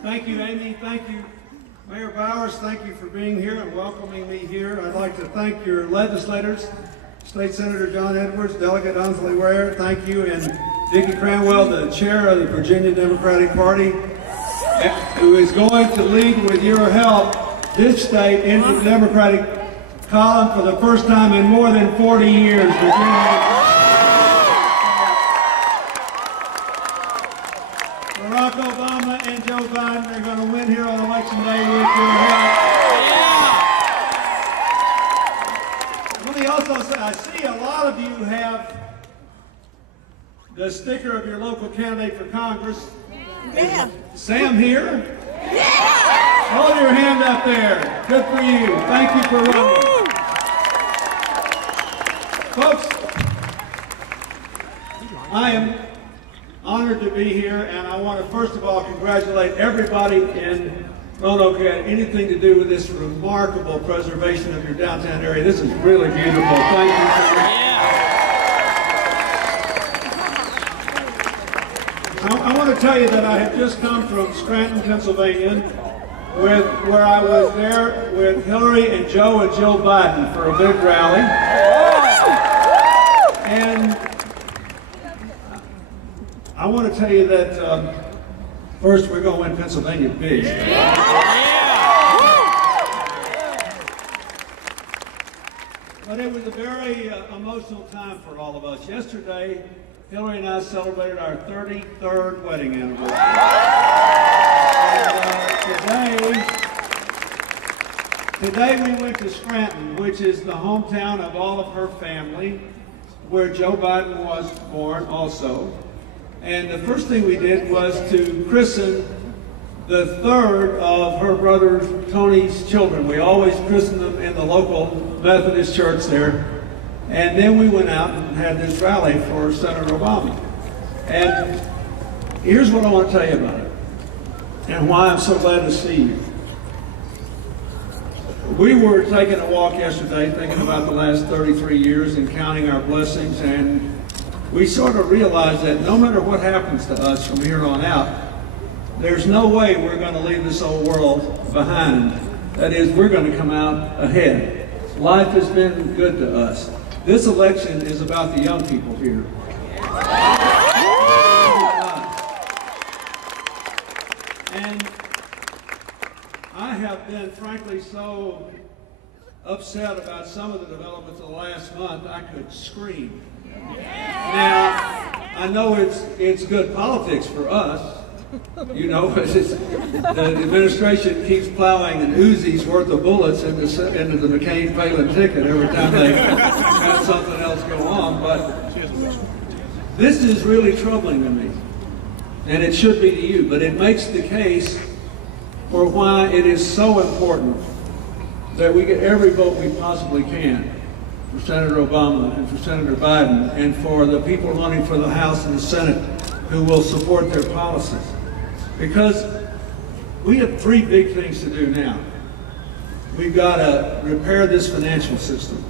Thank you, Amy. Thank you, Mayor Bowers. Thank you for being here and welcoming me here. I'd like to thank your legislators, State Senator John Edwards, Delegate Ansley Ware, thank you, and Vicki Cranwell, the chair of the Virginia Democratic Party, who is going to lead with your help this state into the Democratic column for the first time in more than 40 years. Barack Obama and Joe Biden are going to win here on Election Day with your help. Let me also say, I see a lot of you have the sticker of your local candidate for Congress. Yeah. Is Sam here? Yeah. Hold your hand up there. Good for you. Thank you for running. Folks, I am honored to be here, and I want to first of all congratulate everybody in Roanoke who had anything to do with this remarkable preservation of your downtown area. This is really beautiful. Thank you for that. I want to tell you that I have just come from Scranton, Pennsylvania, where I was there with Hillary and Joe and Jill Biden for a big rally. And I want to tell you that first we're going to win Pennsylvania big. But it was a very emotional time for all of us. Yesterday, Hillary and I celebrated our 33rd wedding anniversary. And, today we went to Scranton, which is the hometown of all of her family, where Joe Biden was born also. And the first thing we did was to christen the third of her brother Tony's children. We always christen them in the local Methodist church there. And then we went out and had this rally for Senator Obama. And here's what I want to tell you about it, and why I'm so glad to see you. We were taking a walk yesterday thinking about the last 33 years and counting our blessings, and we sort of realized that no matter what happens to us from here on out, there's no way we're going to leave this old world behind. That is, we're going to come out ahead. Life has been good to us. This election is about the young people here. And I have been, frankly, so upset about some of the developments of the last month, I could scream. Now, I know it's good politics for us. You know, the administration keeps plowing an Uzi's worth of bullets into the McCain-Palin ticket every time they have something else go on. But this is really troubling to me, and it should be to you. But it makes the case for why it is so important that we get every vote we possibly can for Senator Obama and for Senator Biden and for the people running for the House and the Senate who will support their policies. Because we have three big things to do now. We've got to repair this financial system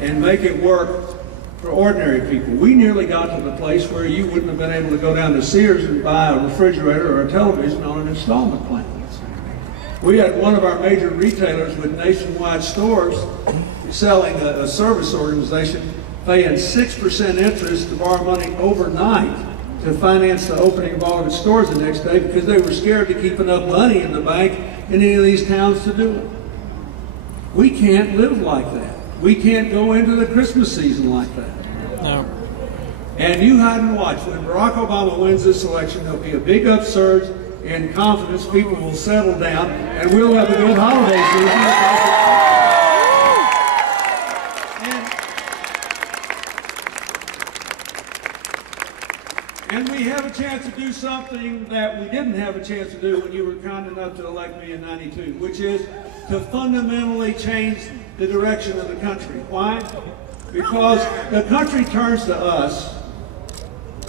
and make it work for ordinary people. We nearly got to the place where you wouldn't have been able to go down to Sears and buy a refrigerator or a television on an installment plan. We had one of our major retailers with nationwide stores selling a service organization paying 6% interest to borrow money overnight to finance the opening of all of its stores the next day because they were scared to keep enough money in the bank in any of these towns to do it. We can't live like that. We can't go into the Christmas season like that. No. And you hide and watch. When Barack Obama wins this election, there'll be a big upsurge in confidence. People will settle down, and we'll have a good holiday season. And we have a chance to do something that we didn't have a chance to do when you were kind enough to elect me in '92, which is to fundamentally change the direction of the country. Why? Because the country turns to us,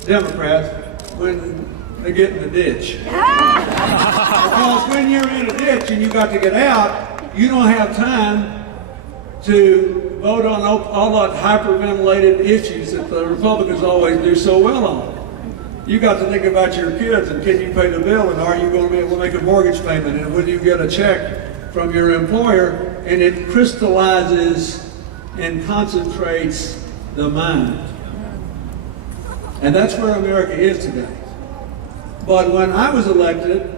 Democrats, when they get in the ditch. Because when you're in a ditch and you got to get out, you don't have time to vote on all that hyperventilated issues that the Republicans always do so well on. you got to think about your kids and can you pay the bill and are you going to be able to make a mortgage payment and when you get a check from your employer, and it crystallizes and concentrates the mind. And that's where America is today. But when I was elected,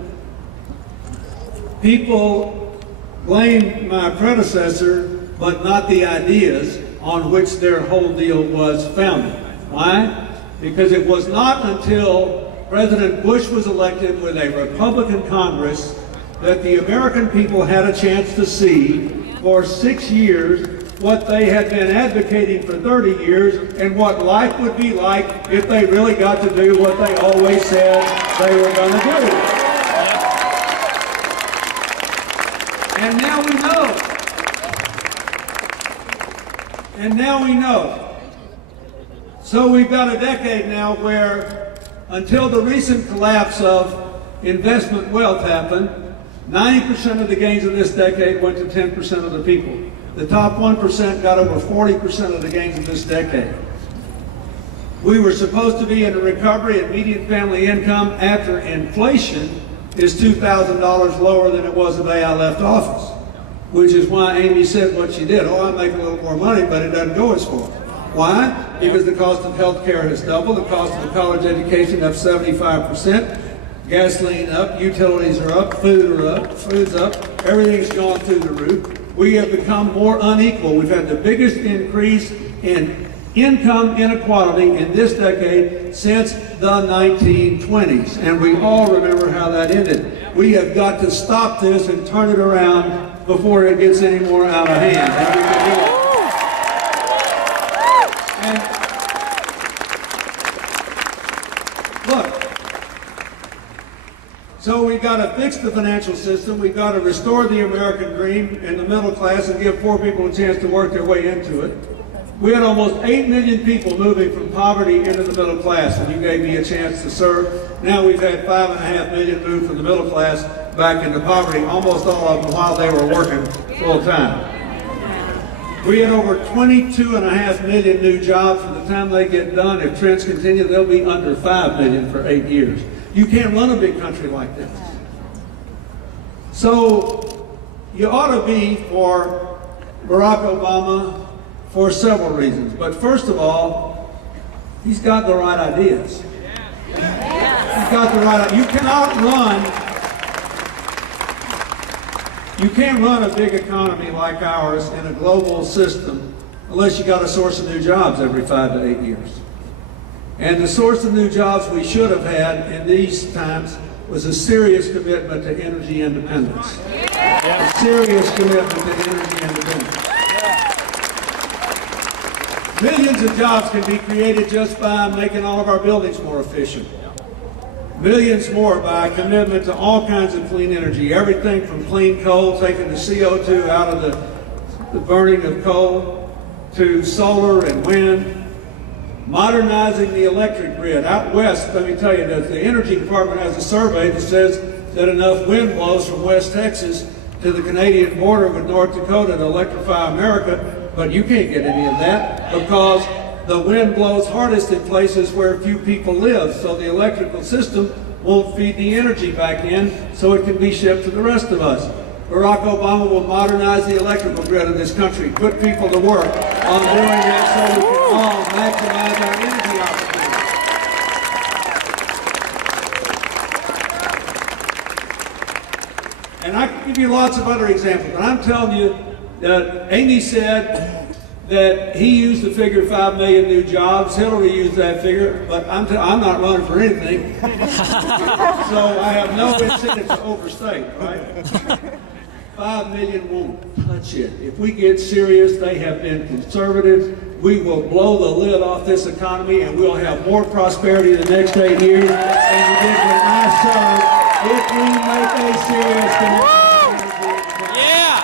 people blamed my predecessor, but not the ideas on which their whole deal was founded. Why? Because it was not until President Bush was elected with a Republican Congress that the American people had a chance to see for 6 years what they had been advocating for 30 years and what life would be like if they really got to do what they always said they were going to do. And now we know. And now we know. So we've got a decade now where, until the recent collapse of investment wealth happened, 90% of the gains of this decade went to 10% of the people. The top 1% got over 40% of the gains of this decade. We were supposed to be in a recovery at median family income after inflation is $2,000 lower than it was the day I left office, which is why Amy said what she did. Oh, I make a little more money, but it doesn't go as far. Why? Because the cost of health care has doubled, the cost of a college education up 75%, gasoline up, utilities are up, food's up, everything's gone through the roof. We have become more unequal. We've had the biggest increase in income inequality in this decade since the 1920s. And we all remember how that ended. We have got to stop this and turn it around before it gets any more out of hand. And we can do it. And look, so we've got to fix the financial system. We've got to restore the American dream in the middle class and give poor people a chance to work their way into it. We had almost 8 million people moving from poverty into the middle class when you gave me a chance to serve. Now we've had 5.5 million move from the middle class back into poverty, almost all of them while they were working full time. We had over 22.5 million new jobs. From the time they get done, if trends continue, they'll be under 5 million for 8 years. You can't run a big country like this. So you ought to be for Barack Obama for several reasons. But first of all, he's got the right ideas. He's got the right ideas. You can't run a big economy like ours in a global system unless you got a source of new jobs every 5 to 8 years. And the source of new jobs we should have had in these times was a serious commitment to energy independence. A serious commitment to energy independence. Millions of jobs can be created just by making all of our buildings more efficient. Millions more by commitment to all kinds of clean energy. Everything from clean coal, taking the CO2 out of the burning of coal, to solar and wind. Modernizing the electric grid. Out west, let me tell you, that the Energy Department has a survey that says that enough wind blows from West Texas to the Canadian border with North Dakota to electrify America, but you can't get any of that because the wind blows hardest in places where few people live, so the electrical system won't feed the energy back in so it can be shipped to the rest of us. Barack Obama will modernize the electrical grid of this country, put people to work on doing that so we can all maximize our energy opportunities. And I can give you lots of other examples, but I'm telling you that Amy said that he used the figure 5 million new jobs. Hillary used that figure, but I'm not running for anything. So I have no incentive to overstate, right? 5 million won't touch it. If we get serious, they have been conservative. We will blow the lid off this economy and we'll have more prosperity the next 8 years than we did when I served if we make a serious commitment. Yeah!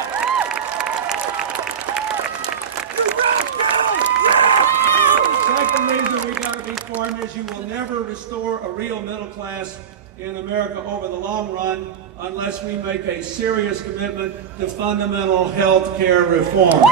Second reason we got to be for him is you will never restore a real middle class in America over the long run unless we make a serious commitment to fundamental health care reform.